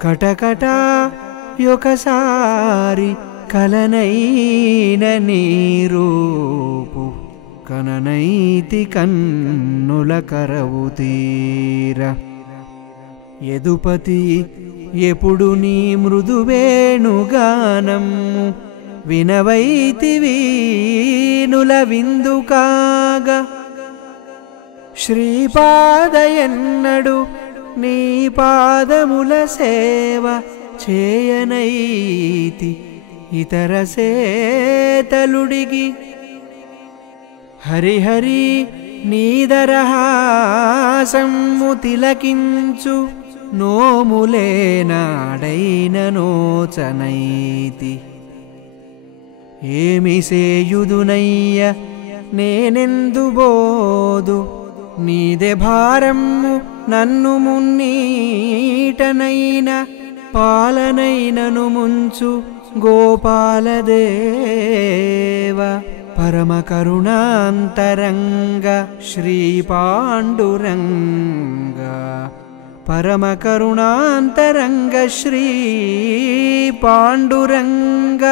కటకట యొకసారి కలనైన నీరూపు కననైతి కన్నుల కరవు తీర యదుపతి ఎప్పుడు నీ మృదువేణుగానము వినవైతి వీనుల విందు కాగా శ్రీపాదయన్నడు నీ పాదముల సేవ చేయనైతి ఇతర సేతలుడిగి హరిహరి నీదరహాసమ్ము తిలకించు నోములేనాడైన నోచనైతి ఏమి సేయుదునయ్య నేనెందు బోదు నీదే భారమ్ము నన్ను మున్నీటనైన పాలనైనను ముంచు గోపాలదేవ పరమ కరుణాంతరంగ శ్రీ పాండురంగ పరమ కరుణాంతరంగ శ్రీ పాండురంగ